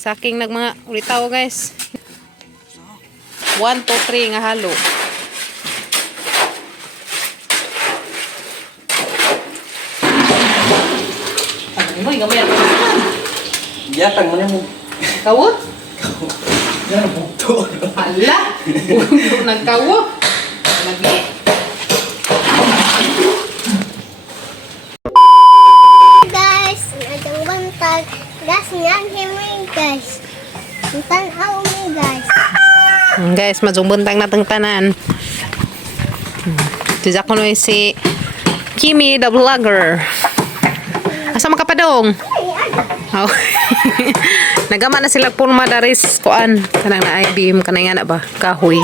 Saking nag mga ulitaw guys. 1, 2, 3 nga halo. Ano yung gamay? Yatang mo na mo. Kawo? Yan ang bukto. Hala! Bundo ng kawo. Lagi. Guys, nadang bantag. Gas niyan himay guys. Tanaw mi guys. Guys, majubuntang natang tanan. Tijak ko na si Kimi the vlogger. Asa makapadong? Oh. Nagama na sila purma daris kuan kanang na IBM kanang nga ba kahoy.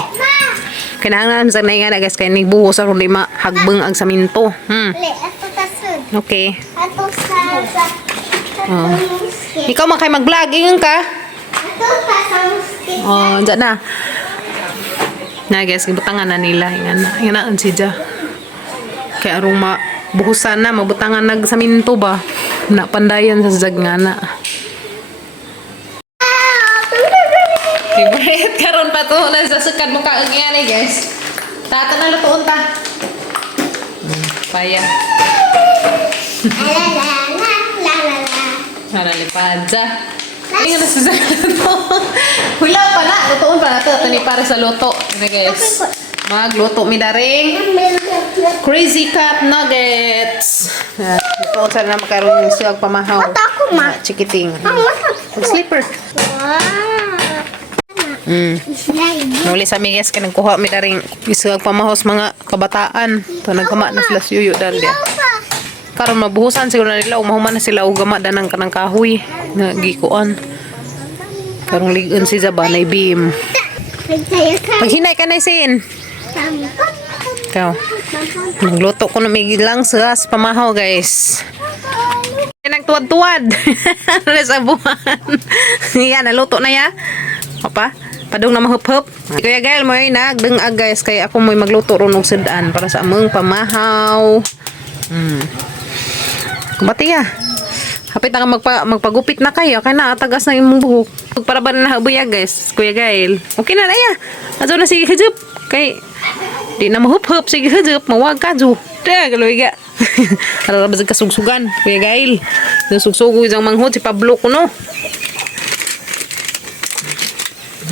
Kinahanglan sa nga na guys kay nigbuhos aron di mahagbeng ang saminto. Le, ato tasod. Okay. Ato sa Ikaw man kay mag-vlog ingon ka? Ato pa sa muskin. Oh, dyan na. Na guys, gibutangan na nila ingana si Ja. Kaya arong buhusan na mabutangan nagsaminto ba. Na pandayan sa zagnana. Favorite karon pa to na sa sukad mo ka ni guys. Tata na lutuon ta. Paya. Para lipadza. Ingat na sa zagnana. Hula pa na, lutuon pa na to. Ito ni para sa luto. Ini guys. Magluto mi daring Crazy Cat Nuggets. Ito sana na makaroon siya pamahaw. Ata ko ma. Chikiting. Slipper. Nuli sa migas ka nagkuha mi daring isag pamahos mga kabataan. To nagkama na sila suyo dal dia. Karon mabuhusan siguro na nila umahuman na sila og gama danang kanang kahoy na gikuan. Karong ligon si Zaba na beam. Paghinay ka na sin. Ikaw. Nagluto ko na may lang sa pamahaw guys. Nagtuwad-tuwad. Sa buwan. Yan, naluto na ya. Papa, padung na mahup-hup. Kuya Gael mo yung nagdengag guys. Kaya ako mo'y magluto ron og sidaan para sa among pamahaw. Kumati ya. Hapit na magpagupit na kayo. Kaya na, tagas na yung buhok. Para ba na nahabuya guys, Kuya Gael. Okay na na ya. Azo na si Hijab. Kay di na mahup-hup sige Hijab. Mawag ka jo. Dah kalau iga. Ara ba kasugsugan, Kuya Gael. Nasugsugo isang manghod si Pablo kuno.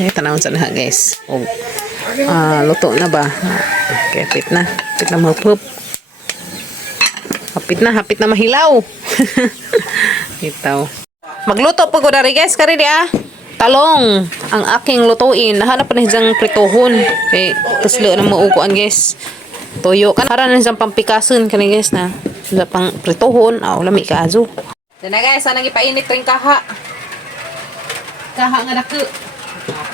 Ay tanawon sa na guys. Oh. Luto na ba? Okay, hapit na. Hapit na mahup-hup. Hapit na mahilaw. Itaw. Magluto po ko dari guys, kari dia. Talong ang aking lutuin. Nahanap pa na siyang pritohon. Okay, tuslo na maukuan guys. Toyo kan para na siyang pampikason kani guys na. Sa pang pritohon, lami ka azo. Dana guys, anang ipainit ring kaha. Kaha nga dako.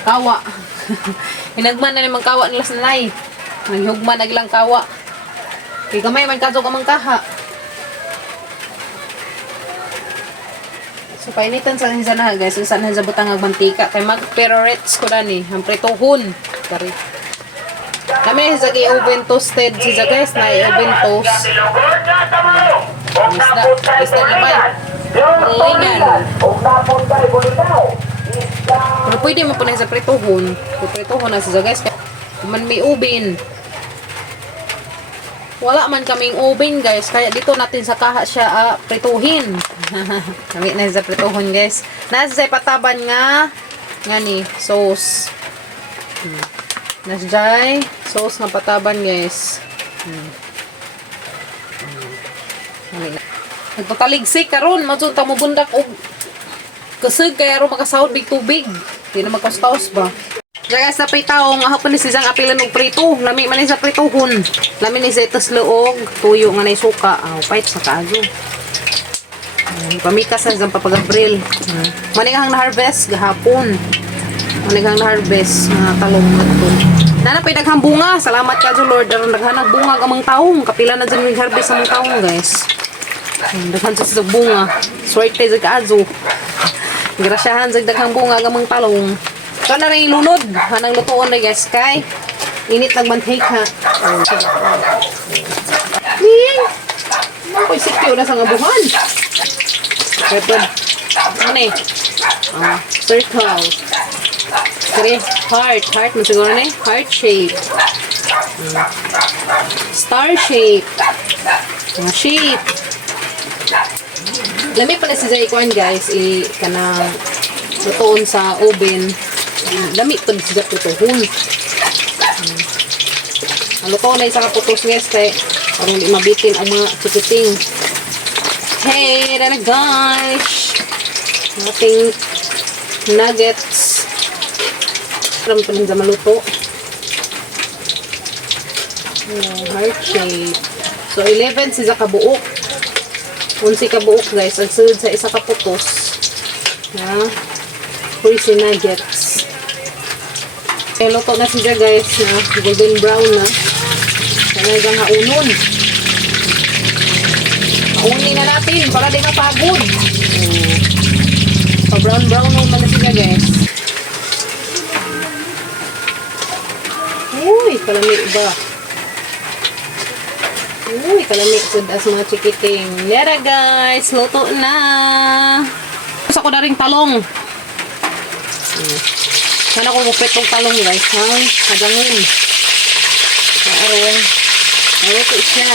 Kawa. Hinagman na ni mang kawa nila sanay. Naghugman na gilang kawa. Kay gamay man kadto ka mang kaha. So painitan sa kanisa na guys, saan na butang ang mantika kay mag-perorets ko na ni, ang pritohon. Kari. Kami sa oven toasted siya guys, na oven toast. Isda naman. Lingan. Pero pwede mo po na sa pritohon. Pritohon na siya guys. Man may oven. Wala man kaming oven guys, kaya dito natin sa kaha siya prituhin. Kami na sa prituhon guys. Nasa sa pataban nga ni sauce. Nasa jay sauce nga pataban guys. Nagpataligsik karon madun ta mo bundak og kasig kaya ro makasahod big tubig. Di na magkastaos ba? Guys, sa pritaw, nga hapon ni siyang apilan og prito. Lami man ni sa pritohon. Lami ni sa itasloog, tuyo nga na suka. Pait sa kago. Pamikas na siyang papagabril. Manigang na-harvest, gahapon. Manigang na-harvest, mga talong na ito. Nanapay daghang bunga. Salamat ka dyan, Lord. Daron daghanag bunga among taong. Kapila na dyan mag-harvest among taong, guys. Daghan sa bunga. Swerte sa kaadyo. Grasyahan sa daghang bunga among talong. So na rin lunod. Hanang lutuon na guys kay init nagmantika. Ning! Nakoy sikyo na sa ngabuhan. Pwede. Ano eh? Circle. Kari, heart. Heart mo siguro na eh. Heart shape. Star shape. Mga shape. Lami pala si Jay Kwan guys. Kanang lutoon sa oven. Lami pala si Jay tutuhon. Ang lutoon na isang putos guys. Kaya parang hindi mabitin ang mga chikiting. Hey, na guys. Ating nuggets. Marami pa rin sa maluto. Heart shape. So, 11 siya kabuok. 11 kabuok guys. Ang sunod sa isa kaputos. Na crispy nuggets. Okay, luto na siya guys. Na golden brown na. Talagang haunon. Haunin na natin para di mapagod. Pa-brown-brown naman na siya guys. Uy, kalamig ba? Uy, kalamig sud as mga chikiting. Yara guys, luto na. Gusto ko na rin talong. Sana ko mupit tong talong guys. Hagangon. Arong. Luto siya.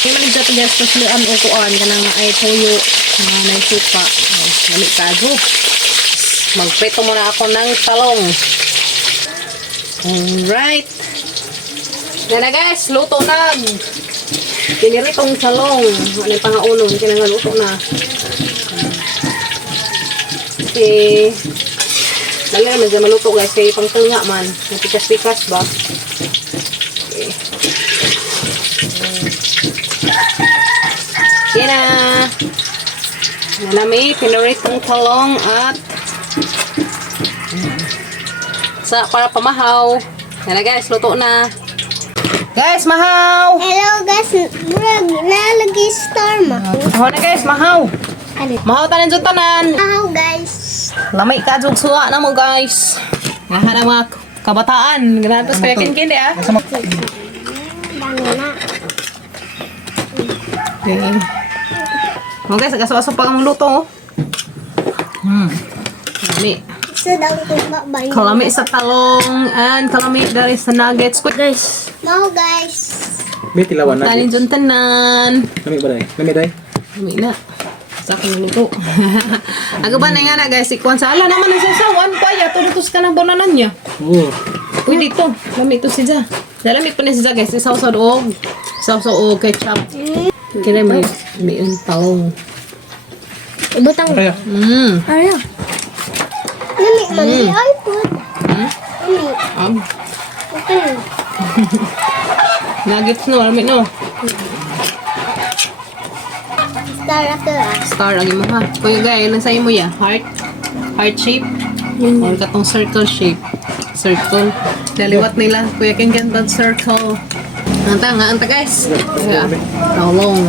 Yung malig dito guys, pasluan o kuan ka nang ay tuyo na naisupa. Lamig kago. Magprito muna ako ng talong. Alright. Yan na guys, luto na. Piniritong talong. Ano yung pangaunon? Kinangaluto na. Okay. Dali naman dyan maluto guys. Kaya pang tunga man. Napikas-pikas ba? Okay. Yan na. Yan na may piniritong talong at para pamahaw. Yan na guys, luto na. Guys, mahaw! Hello guys, murag nalagi star ma. Mahaw na guys, mahaw. Mahaw tanan dyan tanan. Hello guys. Lamay ka dyan suwa na mo guys. Ngahan ang mga kabataan. Ganahan to sa kaya kin-kin ah. Bango na. Okay. Mga guys, agaso-aso pa ang luto. Kalami. Isa daw ko babay. Kalami sa talong and kalami dari sa nuggets. Quick guys. Mau guys. May tilawan na. Tanin dyan tanan. Lami ba day? Lami day? Lami na. Sa aking luto. Aga ba na nga na guys, ikuan sa ala naman ang sasawan. Kaya, turutos ka ng bonanan niya. Oo. Uy, dito. Lami ito siya. Lami pa na siya guys. Isaw-saw doog. Isaw-saw o ketchup. Kaya may yung talong. Ibutang. Kaya. Ano? Nami, mami, ay po. Nami. Okay. Nuggets no, lami no. Star ako ah. Star lagi mo ha. Kuya gaya, ano sa'yo mo ya? Heart? Heart shape? Or katong circle shape? Circle. Daliwat nila. Kuya kin ganda circle. Anta guys. Kaya, talong.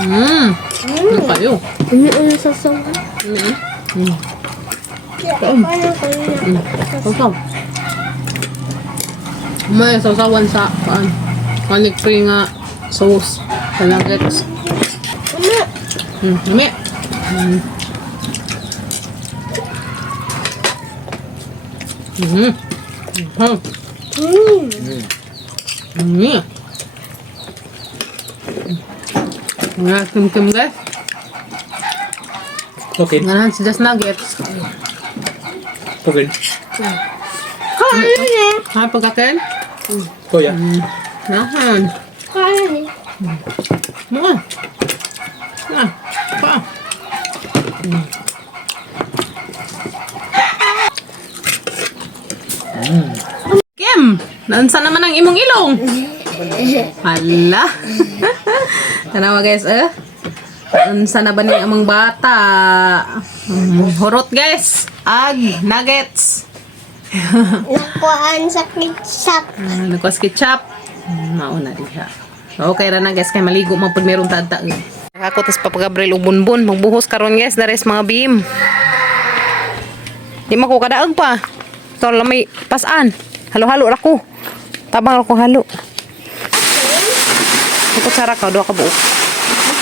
Ano kayo? Ano sa song? Sasaw. May sasawan sa kanik free nga sauce. Sa nuggets. Lami. Kim guys. Okay. Nganahan si Just Nuggets. Okay. Hay pagkakin? Kuya. Nahan. Mga. Pa. Kim, nansa naman ang imong ilong? Hala. Tanawa guys, nansa na ba ni among bata? Hurot guys. Ag, nuggets. Nakuhaan sa ketchup. Nagkwas ketchup. Mauna diha. Okay ra na guys, kay maligo man pud meron tadta. Ako tas papagabril og bunbun, magbuhos karon guys, dares mga bim. Di man ko kadaag pa. Ito lamay pasan. Halo-halo ra ko. Tabang ra ko halo. Kutsara ka, duha ka buok.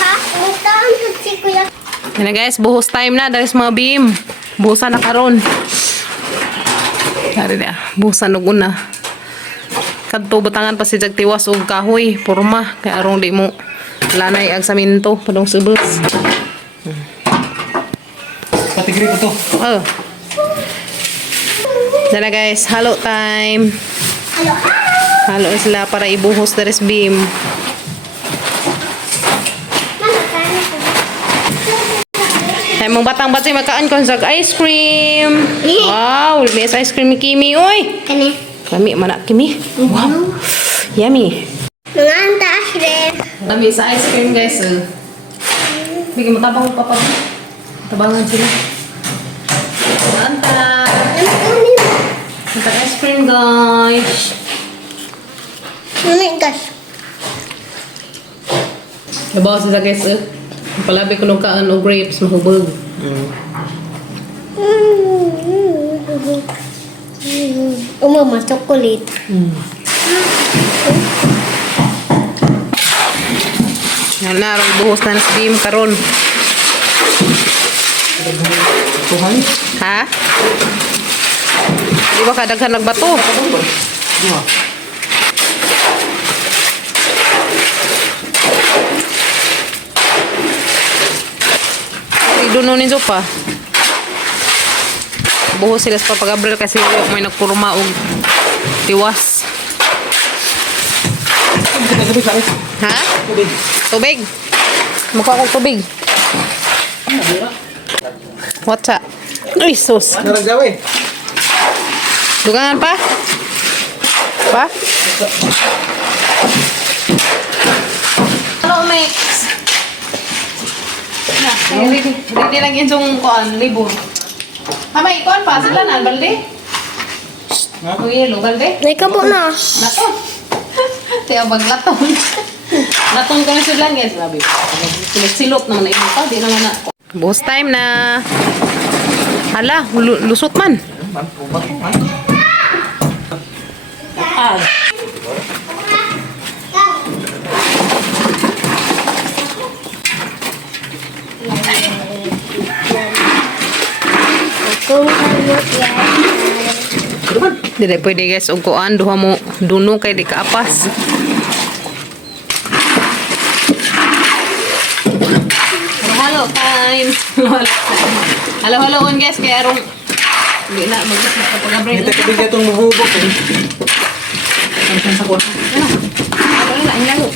Ha? Mutaan sa si Kuya. Yan na guys, buhos time na. Dari sa mga bim. Buhusan na karon. Dari na. Buhusan og una. Kadto batangan pa si Jagtiwas og kahoy. Porma. Kaya arong di mo lanay ag saminto. Padong subos. Patigri ko to. Oh. Yan na guys, halo time. Halo na sila para ibuhos dari sa bim. Ay, mong batang-batay makaan ko sa ice cream. Wow, may ice cream ni Kimi, oy. Kani. Kami, mana Kimi. Wow, yummy. Mga antaas rin. Kami sa ice cream, guys. Bigyan mo tabang pa pa. Tabangan sila. Manta. Manta ice cream, guys. Namigas. Nabawa sila, guys. Palabi ko nung kaan o grapes, mahubog. Umama, chocolate. Yan na, rin buhos na sa beam karon. Tuhan. Ha? Di ba kadaghan nagbato? Dua. Idununin so pa. Buhos sila sa papagabril kasi may nagpurma og tiwas. Tubig sa akin. Ha? Tubig. Tubig. Mukha kong tubig. What's up? Uy, sus. Naragdaw eh. Dugangan pa? Pa? Hello, Mix. Na, ready lang yun yung kuan, libur. Mamay, kuan pa, sila na, balde? Ang yelo, balde? Naikabo na. Laton. Kaya baglaton. Laton kami sila niya, sabi. Silot naman na ito pa, di naman na. Boss time na. Hala, lusot man. Man, ubat ko man. Ah. Dili pwede guys, og kuan duha mo duno kay di kaapas. Halo time. Halo on guys kay arong di na magpapagabril. Ito tubig na itong mahubog eh. Ano siya sa kuwan? Ano na ang lalo.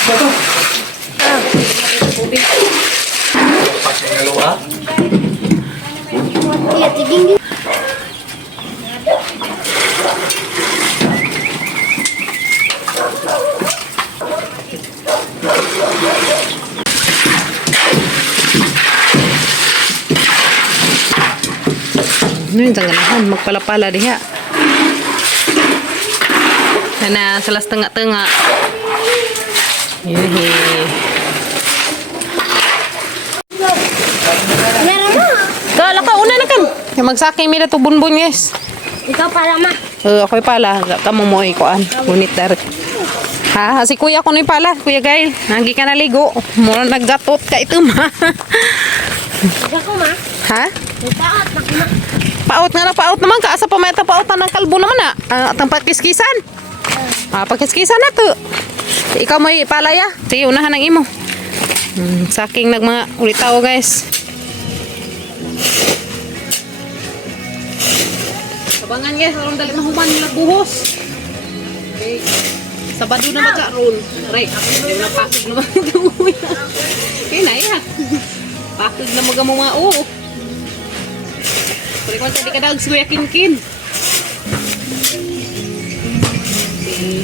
Ito. Tubig. Pasok na luwa. Iya, tiging. Ano yung tangganahan? Magpalapala diha. Na salas tengah-tengah. Yehe. Meron na. Kala ka, una na kan. Yung magsaking mi na to bunbun, guys. Ikaw para ma. Ako'y pala. Kamu mo ikuan. Ngunit dar. Ha? Si kuya ko ni pala. Kuya Gail. Nagi ka naligo. Mura naggatot ka ito, ma. Ako ma. Ha? Nagtaot na ma. Paot nga na, paot naman ka. Asa pa may tapaotan ng kalbo naman na. Atang pakiskisan. Pakiskisan na to. Ikaw may palaya. Sige, unahan ng imo. Saking nag mga ulitaw, guys. Abangan, guys. Arong dali mahuman nila buhos. Okay. Sabado na magka-roll. Right. Yung napakig naman ito. Okay na, yeah. Pakig na mga mga oo. Pwede ko tadi ka daw suya kin-kin. Okay.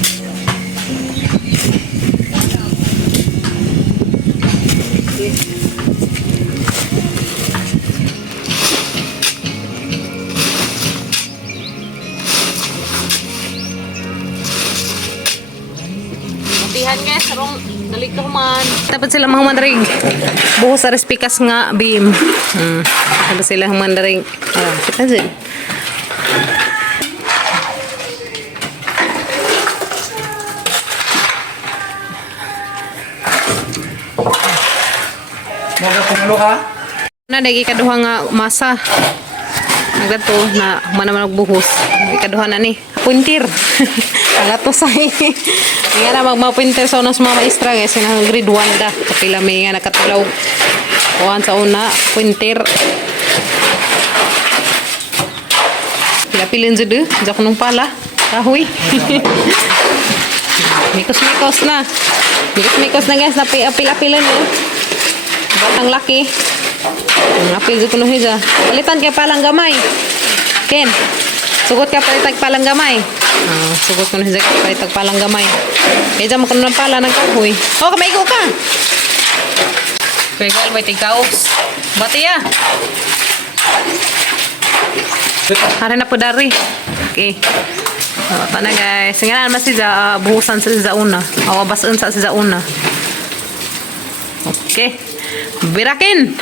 Matihan guys, human. Dapat sila mahuman rig. Buhos sa respikas nga beam. Dapat sila human rig. Kita sila. Moga kumulo ha? Na dagi kaduha nga masa. Agad to na mana man buhos. Ikaduha na ni. Puntir. Alato sa nga na magmapinter sa unas mga maestra guys. Sinang grade 1 da. Kapila may nga nakatulaw. Kuhan sa una. Puntir. Pilapilin dyan doon. Diyan ko nung pala. Kahoy. Mikos-mikos na. Mikos-mikos na guys. Napil-apilin eh. Batang laki. Napil dyan ko nung higa. Palitan kay palang gamay. Ken. Sugot ka palitag palang gamay. Sugot ko nung higa palitag palang gamay. Kaya dyan mo ko nung pala nagkahoy. Oh, kamaigo ka. Kaya gal, may tigkaos. Bati ya. Hari na po dari. Okay. Ito na guys. Nga naman siya buhusan sa una. Awabasan sa una. Okay. Birakin.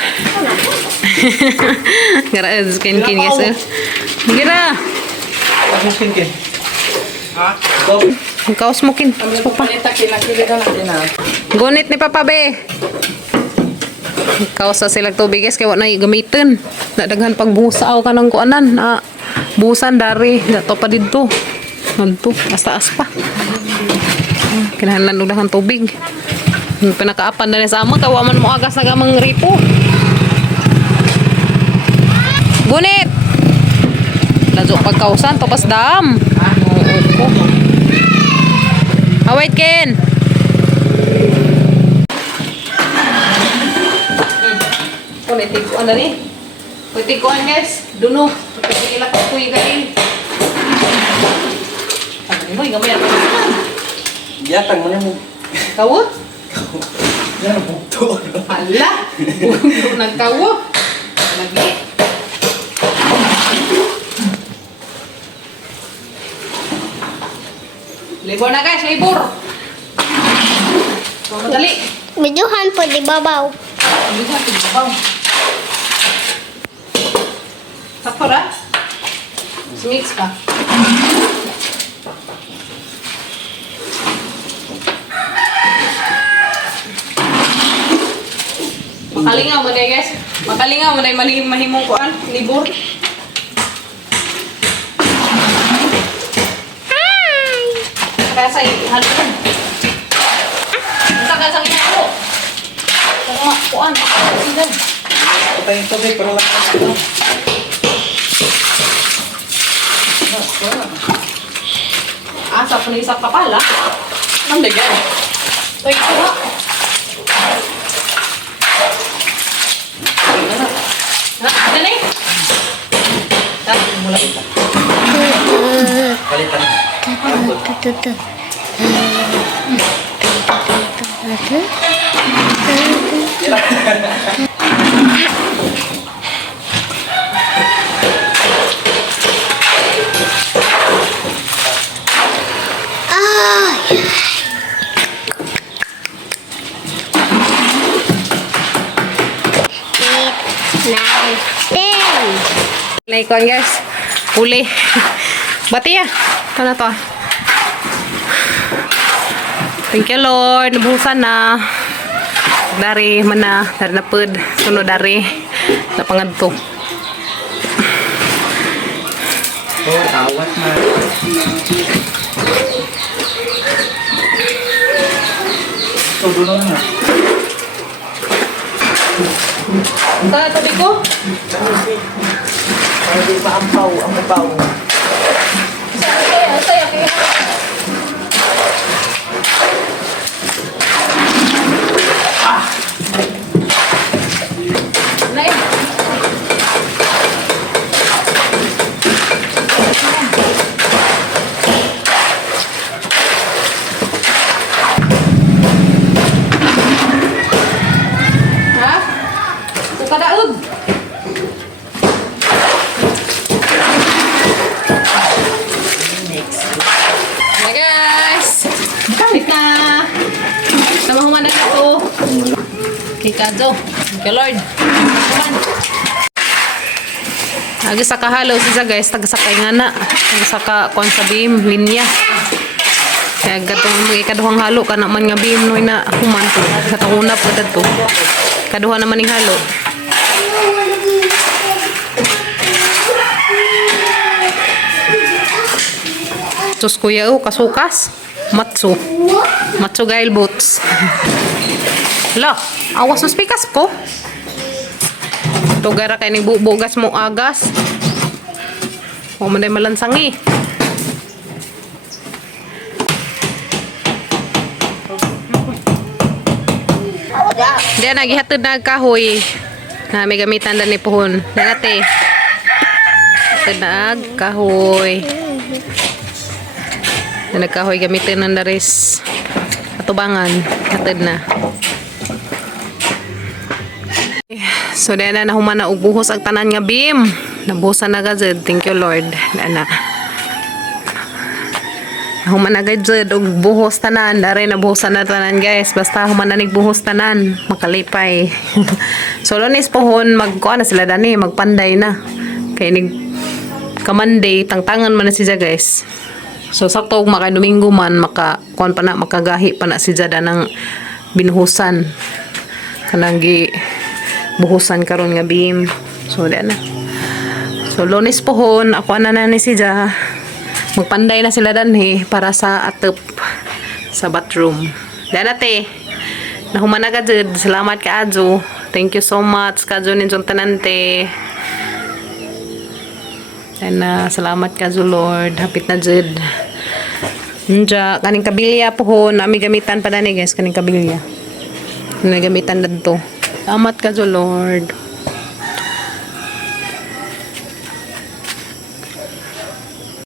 Gara skin guys. Gira. Ako skin. Ha? Ikaw smokin. Gunit ni Papa Be. Ikaw sa silag tubig guys kaya wala na gamitin. Nadaghan pagbusaw ka ng kuanan. Busan dari. Dato pa dito. Nandito. As-taas pa. Kinahanglan udahan tubig. Pinakaapan na sa amo. Tawaman mo agas na gamang ripo. Gunit! Nadyo pagkausan. Topas dam. Oo. Wait Ken. Kunit ko ano ni? Kunit ko guys. Duno. Pagkakila ko kuy galing. Ano mo? Gamay ako. Yatang mo na mo. Kawo? Yan ang bukto. Hala! Bukto ng kawo. Lagi. Libor na guys, libor. Madali. Biduhan po di babaw. Bisa tigbaw. Sakto ra? Mix ka. Makalingaw mo na guys. Makalingaw mo na mahimong kuan. Libor. Kaya sa halon. Ang tagal sa ginagawa. Sa kuan. Sila. Patay yung tubig para lang. Asa pa sa kapala. Nanda yan. Wait, kuha. Ano eh? Tapos mula kita. Palitan. Naikon guys. Uli. Bati ya. Ito na to. Thank you Lord. Nabuhusan na. Dari mana. Dari napud. Sunod dari. Napangadto. Oh, tawat na. Ito, dulo na. Ito na tubig ko. Para di maampaw ang mabaw. Saya kaya. Nay. Ha? Kada ug. Kadzo. Okay, Kadzo. Thank you, Lord. Come on. Agi sa kahalo siya guys, tagasakay nga na. Tagasaka kuan sa beam, linya. Kaya gatong mga ikaduhang halo ka naman nga beam noy na human to. Katong una po dito. Kaduha naman ning halo. Sus kuya kasukas. Matsu. Matsu gail boots. Hala, awas sus pikas ko. Tugara kay ning bugas mo agas. O man malansangi. Diyan nagihatod na kahoy. Na may gamitan dan ni puhon. Dati. Hatod na kahoy. Na nagkahoy gamitin ng daris. Atubangan. Hatod na. So dahil na nahuman na ubuhos ang tanan nga beam. Nabuhusan na gazid. Thank you Lord. Dahil na. Nahuman na gazid. Og buhos tanan. Dari nabuhusan na tanan guys. Basta human na nagbuhos tanan. Makalipay. So lunes pohon. Magkuha na sila dani. Magpanday na. Kaya kamanday. Tangtangan man na siya guys. So sakto og maka Domingo man. Kuhan pa na. Makagahi pa na siya ng binuhusan. Kanang buhusan karon nga beam. So dyan na. So lunes pohon ako na ni siya. Magpanday na sila danhi para sa atop sa bathroom. Dyan ate. Nahuman na ka jud. Salamat ka Adjo. Thank you so much Kadjo ninjong tanante. Dyan na. Salamat ka Adjo Lord. Hapit na jud. Nja kaning kabilya pohon. Ami gamitan pa na ni guys kaning kabilya. Nagamitan na to. Salamat ka, Lord.